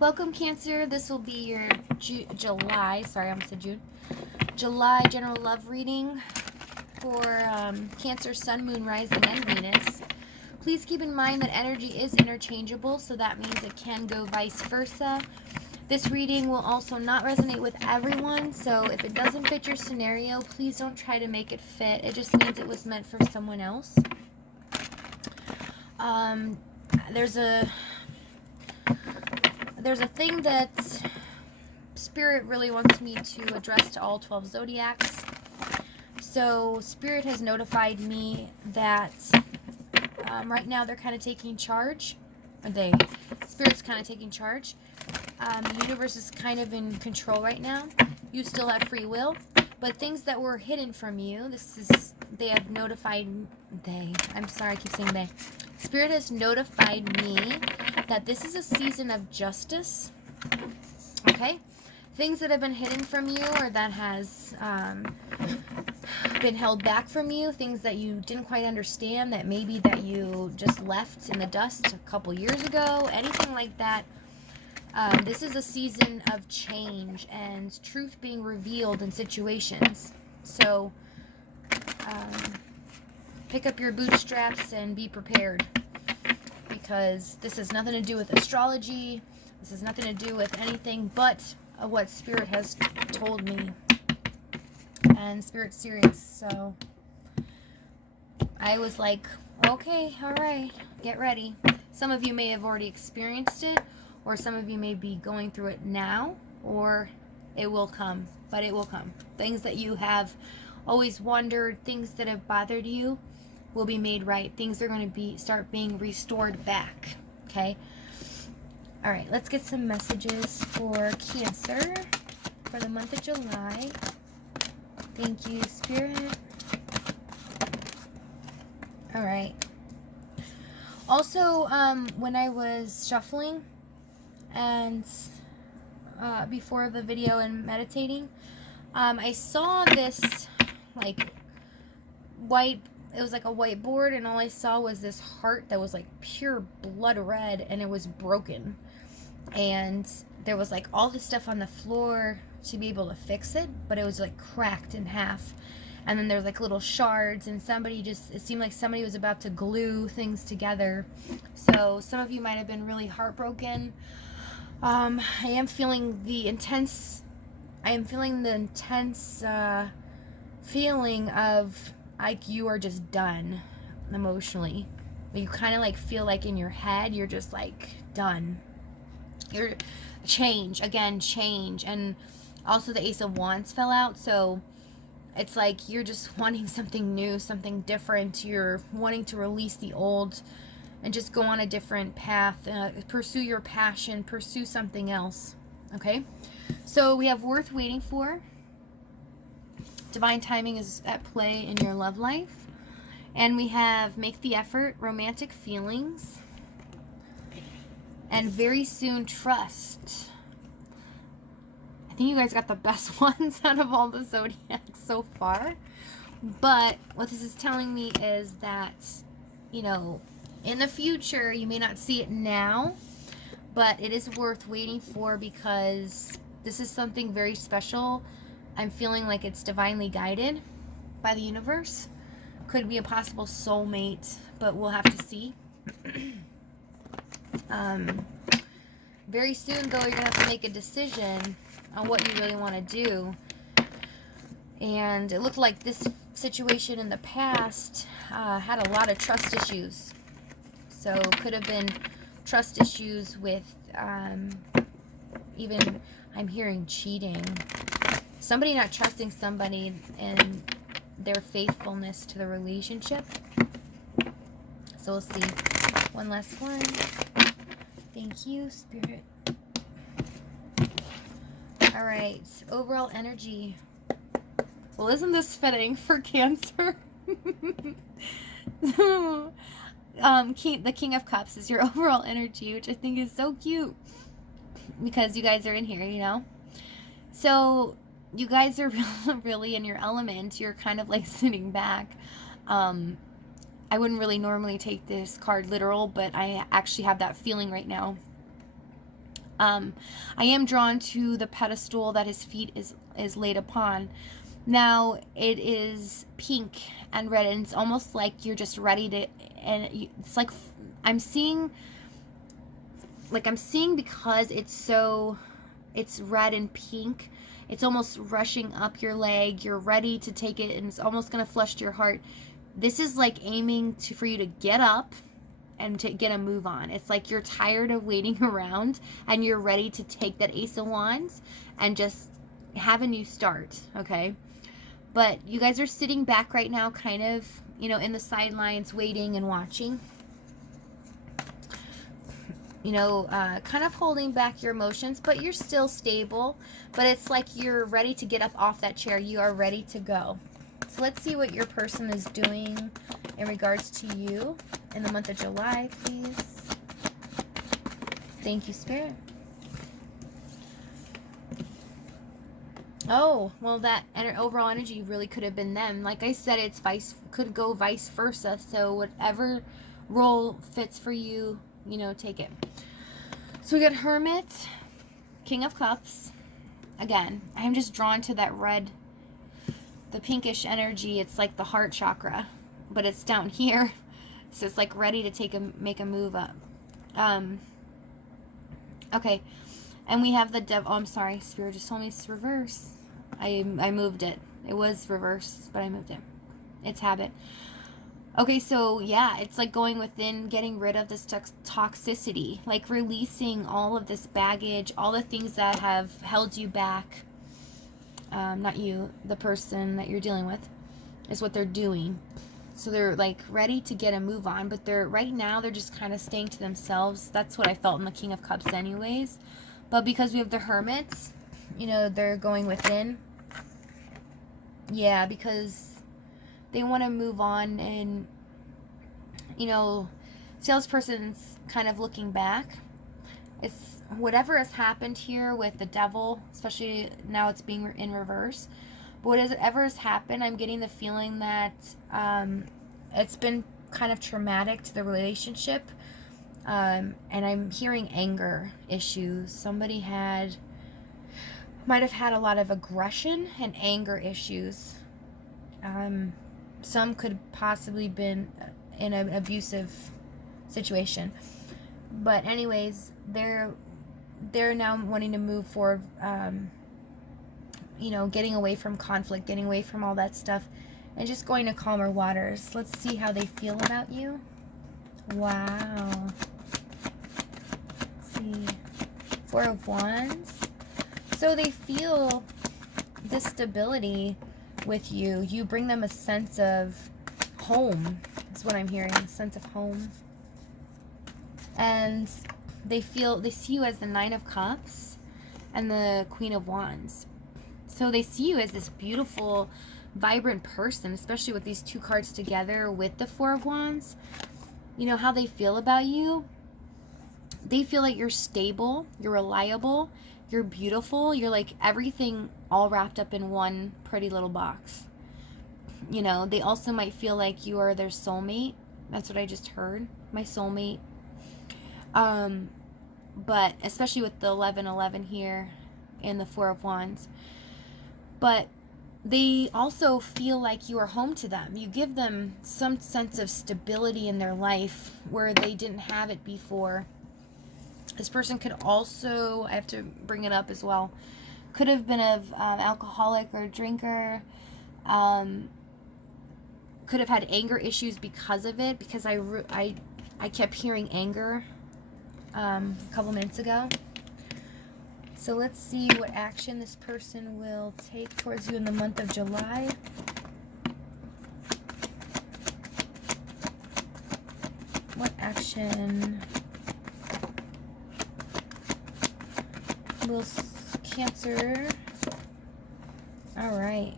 Welcome, Cancer. This will be your July, sorry, I almost said June. July general love reading for Cancer, Sun, Moon, Rising, and Venus. Please keep in mind that energy is interchangeable, so that means it can go vice versa. This reading will also not resonate with everyone, so if it doesn't fit your scenario, please don't try to make it fit. It just means it was meant for someone else. There's a thing that Spirit really wants me to address to all 12 zodiacs. So Spirit has notified me that right now they're kind of taking charge. Spirit's kind of taking charge. The universe is kind of in control right now. You still have free will, but things that were hidden from you, they have notified, I'm sorry, I keep saying they. Spirit has notified me that this is a season of justice, okay? Things that have been hidden from you or that has been held back from you, things that you didn't quite understand, that maybe that you just left in the dust a couple years ago, anything like that. This is a season of change and truth being revealed in situations. So pick up your bootstraps and be prepared, because this has nothing to do with astrology. This has nothing to do with anything but what Spirit has told me. And Spirit's serious, so I was like, okay, all right, get ready. Some of you may have already experienced it, or some of you may be going through it now, or it will come, but it will come. Things that you have always wondered, things that have bothered you, will be made right. Things are going to start being restored back, okay? All right, let's get some messages for Cancer for the month of July. Thank you, Spirit. All right. Also, when I was shuffling and before the video and meditating, I saw this like white, it was like a whiteboard, and all I saw was this heart that was like pure blood red, and it was broken. And there was like all this stuff on the floor to be able to fix it, but it was like cracked in half. And then there's like little shards, and it seemed like somebody was about to glue things together. So some of you might have been really heartbroken. I am feeling the intense feeling of like you are just done emotionally. You kind of like feel like in your head you're just like done. You're change. And also the Ace of Wands fell out, so it's like you're just wanting something new, something different. You're wanting to release the old and just go on a different path, pursue your passion, pursue something else, okay? So we have worth waiting for. Divine timing is at play in your love life. And we have make the effort, romantic feelings, and very soon trust. I think you guys got the best ones out of all the zodiacs so far. But what this is telling me is that, you know, in the future, you may not see it now, but it is worth waiting for, because this is something very special. I'm feeling like it's divinely guided by the universe. Could be a possible soulmate, but we'll have to see. Very soon, though, you're going to have to make a decision on what you really want to do. And it looked like this situation in the past had a lot of trust issues. So could have been trust issues with even, I'm hearing cheating. Somebody not trusting somebody and their faithfulness to the relationship. So we'll see. One last one. Thank you, Spirit. All right. Overall energy. Well, isn't this fitting for Cancer? The King of Cups is your overall energy, which I think is so cute, because you guys are in here, you know? So you guys are really in your element. You're kind of like sitting back. I wouldn't really normally take this card literal, but I actually have that feeling right now. I am drawn to the pedestal that his feet is laid upon. Now it is pink and red, and it's almost like you're just ready to, and it's like I'm seeing because it's red and pink, it's almost rushing up your leg. You're ready to take it, and it's almost going to flush to your heart. This is like aiming for you to get up and to get a move on. It's like you're tired of waiting around and you're ready to take that Ace of Wands and just have a new start, okay? But you guys are sitting back right now, kind of, in the sidelines, waiting and watching. Kind of holding back your emotions, but you're still stable. But it's like you're ready to get up off that chair. You are ready to go. So let's see what your person is doing in regards to you in the month of July, please. Thank you, Spirit. Oh, well, that overall energy really could have been them. Like I said, could go vice versa. So whatever role fits for you, take it. So we got Hermit, King of Cups. Again, I'm just drawn to that red, the pinkish energy. It's like the heart chakra, but it's down here. So it's like ready to make a move up. Okay. And we have the devil. Oh, I'm sorry. Spirit just told me it's reverse. I moved it. It was reverse, but I moved it. It's habit. Okay, so yeah, it's like going within, getting rid of this toxicity, like releasing all of this baggage, all the things that have held you back. Not you, the person that you're dealing with, is what they're doing. So they're like ready to get a move on, but right now they're just kind of staying to themselves. That's what I felt in the King of Cups anyways. But because we have the Hermits, they're going within. Yeah, because they want to move on, and salesperson's kind of looking back. It's whatever has happened here with the devil, especially now it's being in reverse. But whatever has happened, I'm getting the feeling that it's been kind of traumatic to the relationship. And I'm hearing anger issues. Somebody might have had a lot of aggression and anger issues. Some could possibly been in an abusive situation. But anyways, they're now wanting to move forward, getting away from conflict, getting away from all that stuff, and just going to calmer waters. Let's see how they feel about you. Wow. Let's see. Four of Wands. So they feel this stability with you. You bring them a sense of home, is what I'm hearing, a sense of home. And they see you as the Nine of Cups and the Queen of Wands. So they see you as this beautiful, vibrant person, especially with these two cards together with the Four of Wands. How they feel about you. They feel like you're stable, you're reliable, you're beautiful, you're like everything all wrapped up in one pretty little box. They also might feel like you are their soulmate. That's what I just heard. My soulmate. But especially with the 1111 here and the Four of Wands. But they also feel like you are home to them. You give them some sense of stability in their life where they didn't have it before. This person could also, I have to bring it up as well, could have been an alcoholic or a drinker, could have had anger issues because of it, because I kept hearing anger a couple minutes ago. So let's see what action this person will take towards you in the month of July. What action will Cancer? All right.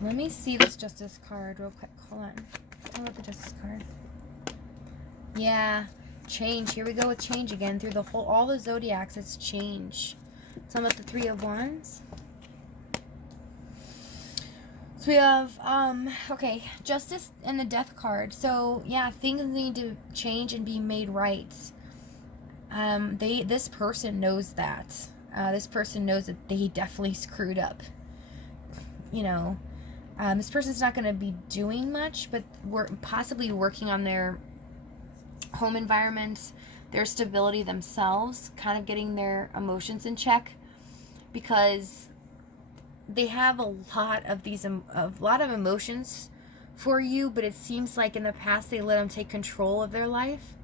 Let me see this Justice card real quick. Hold on. Pull out the Justice card. Yeah. Change. Here we go with change again. Through all the zodiacs, it's change. So I'm at the Three of Wands. So we have, okay, Justice and the Death card. So, yeah, things need to change and be made right. This person knows that. This person knows that they definitely screwed up. You know, this person's not going to be doing much, but we're possibly working on their home environment, their stability themselves, kind of getting their emotions in check, because they have a lot of emotions for you, but it seems like in the past they let them take control of their life.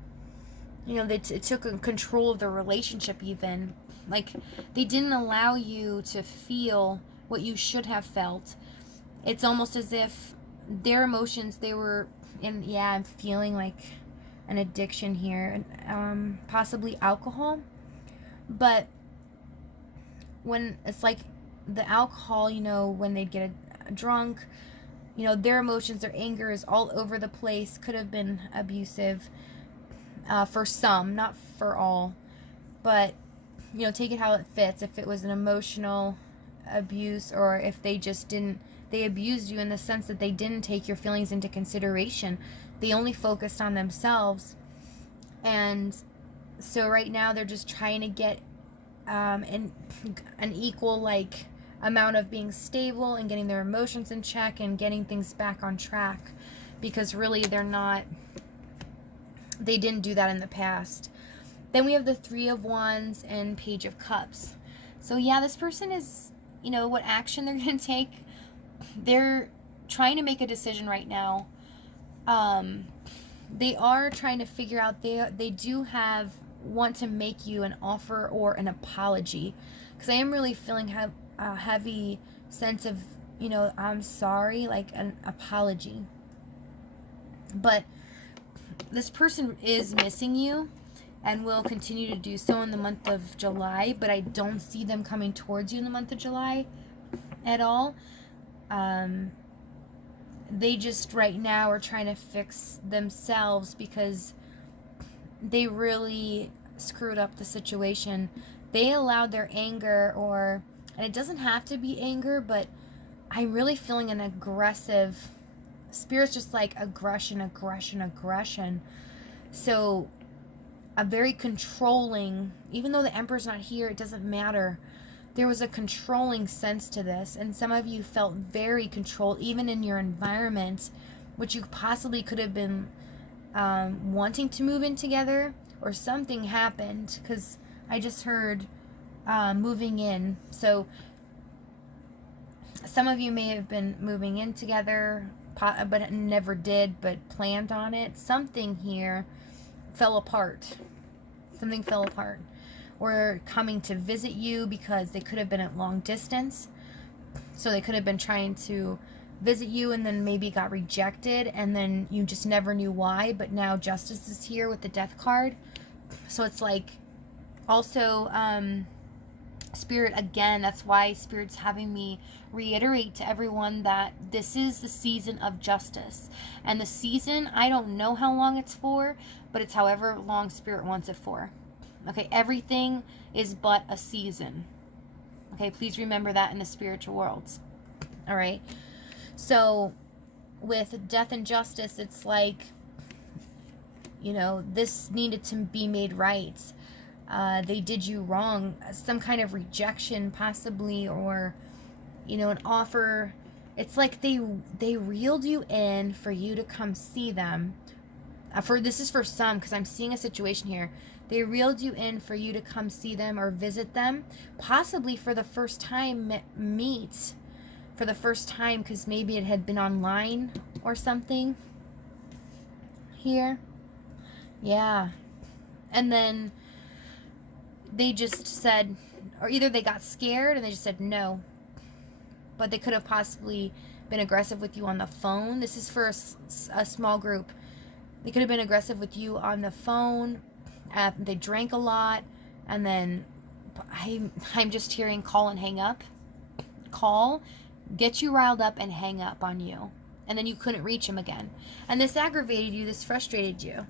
You know, it took control of the relationship even. Like, they didn't allow you to feel what you should have felt. It's almost as if their emotions, they were in, yeah, I'm feeling like an addiction here, possibly alcohol. But when it's like the alcohol, you know, when they get drunk, you know, their emotions, their anger is all over the place. Could have been abusive for some, not for all. But, you know, take it how it fits. If it was an emotional abuse, or if they just didn't, they abused you in the sense that they didn't take your feelings into consideration. They only focused on themselves. And so right now they're just trying to get an equal, like, amount of being stable and getting their emotions in check and getting things back on track, because really they didn't do that in the past. Then we have the Three of Wands and Page of Cups. So yeah, this person is, you know, what action they're going to take. They're trying to make a decision right now. They are trying to figure out, they do want to make you an offer or an apology, because I am really feeling a heavy sense of, you know, I'm sorry, like an apology. But this person is missing you and will continue to do so in the month of July, but I don't see them coming towards you in the month of July at all. They just right now are trying to fix themselves, because they really screwed up the situation. They allowed their anger, and it doesn't have to be anger, but I'm really feeling an aggressive, Spirit's just like aggression. So a very controlling, even though the Emperor's not here, it doesn't matter. There was a controlling sense to this, and some of you felt very controlled, even in your environment, which you possibly could have been wanting to move in together, or something happened, because I just heard moving in. So some of you may have been moving in together, but never did, but planned on it. Something here fell apart. Something fell apart. Or coming to visit you, because they could have been at long distance. So they could have been trying to visit you and then maybe got rejected, and then you just never knew why. But now Justice is here with the Death card. So it's like, also, Spirit, again, that's why Spirit's having me reiterate to everyone that this is the season of justice. And the season, I don't know how long it's for, but it's however long Spirit wants it for. Okay, everything is but a season. Okay, please remember that in the spiritual worlds. All right. So with Death and Justice, it's like, you know, this needed to be made right. They did you wrong. Some kind of rejection, possibly, or, you know, an offer. It's like they reeled you in for you to come see them. This is for some, because I'm seeing a situation here. They reeled you in for you to come see them or visit them, possibly for the first time, meet for the first time, because maybe it had been online or something here. Yeah. And then they just said, or either they got scared and they just said no, but they could have possibly been aggressive with you on the phone. This is for a small group. They could have been aggressive with you on the phone. They drank a lot, and then I'm just hearing call and hang up. Call, get you riled up, and hang up on you. And then you couldn't reach him again. And this aggravated you, this frustrated you.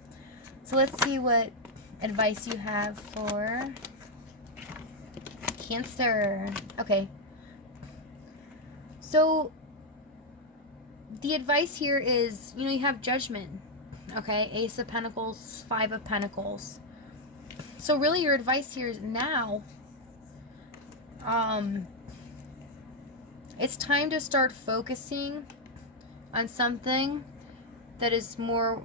So let's see what advice you have for Cancer. Okay. So the advice here is, you know, you have judgment. Okay, Ace of Pentacles, Five of Pentacles. So really your advice here is now, it's time to start focusing on something that is more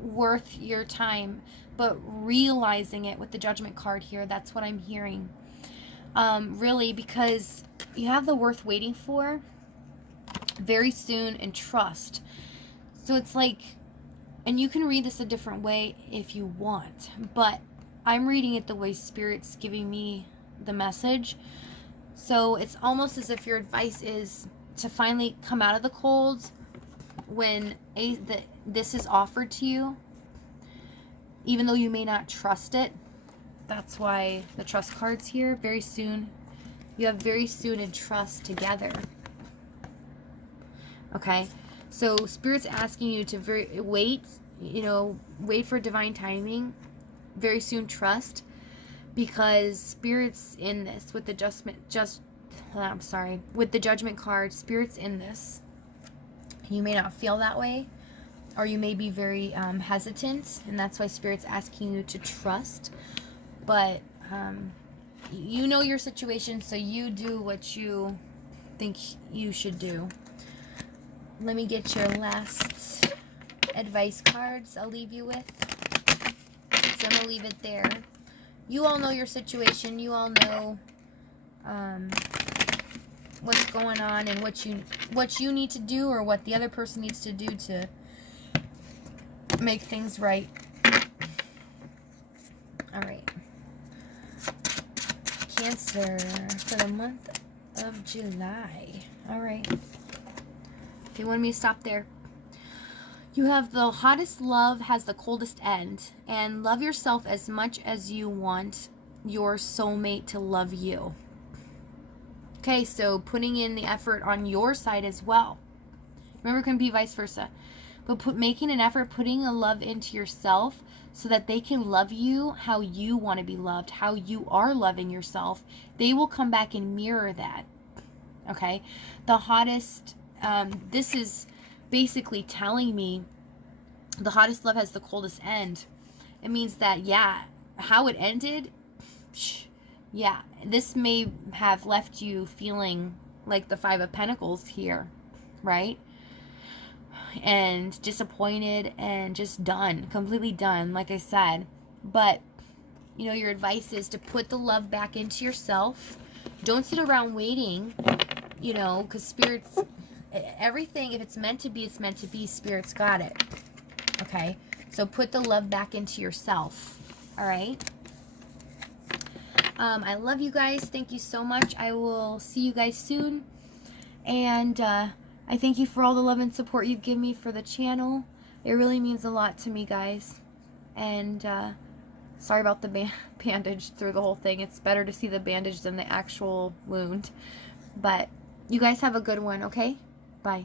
worth your time, but realizing it with the Judgment card here. That's what I'm hearing. Really, because you have the worth waiting for very soon, and trust. So it's like, and you can read this a different way if you want, but I'm reading it the way Spirit's giving me the message. So it's almost as if your advice is to finally come out of the cold when this is offered to you, even though you may not trust it. That's why the trust card's here. Very soon. You have very soon and trust together. Okay? So Spirit's asking you to wait, you know, wait for divine timing. Very soon trust. Because Spirit's in this with the with the Judgment card. Spirit's in this. You may not feel that way, or you may be very hesitant, and that's why Spirit's asking you to trust. But you know your situation, so you do what you think you should do. Let me get your last advice cards I'll leave you with. So I'm going to leave it there. You all know your situation. You all know what's going on and what you need to do, or what the other person needs to do to make things right. All right. Cancer for the month of July. All right. If you want me to stop there. You have the hottest love has the coldest end. And love yourself as much as you want your soulmate to love you. Okay, so putting in the effort on your side as well. Remember, it can be vice versa. But making an effort, putting a love into yourself so that they can love you how you want to be loved, how you are loving yourself. They will come back and mirror that. Okay? The hottest, this is basically telling me the hottest love has the coldest end. It means that, yeah, how it ended, yeah, this may have left you feeling like the Five of Pentacles here, right? And disappointed and just done, completely done, like I said. But, you know, your advice is to put the love back into yourself. Don't sit around waiting, you know, because Spirit's, everything, if it's meant to be, it's meant to be. Spirit's got it. Okay? So put the love back into yourself. All right? I love you guys. Thank you so much. I will see you guys soon. And I thank you for all the love and support you give me for the channel. It really means a lot to me, guys. And sorry about the bandage through the whole thing. It's better to see the bandage than the actual wound. But you guys have a good one, okay? Bye.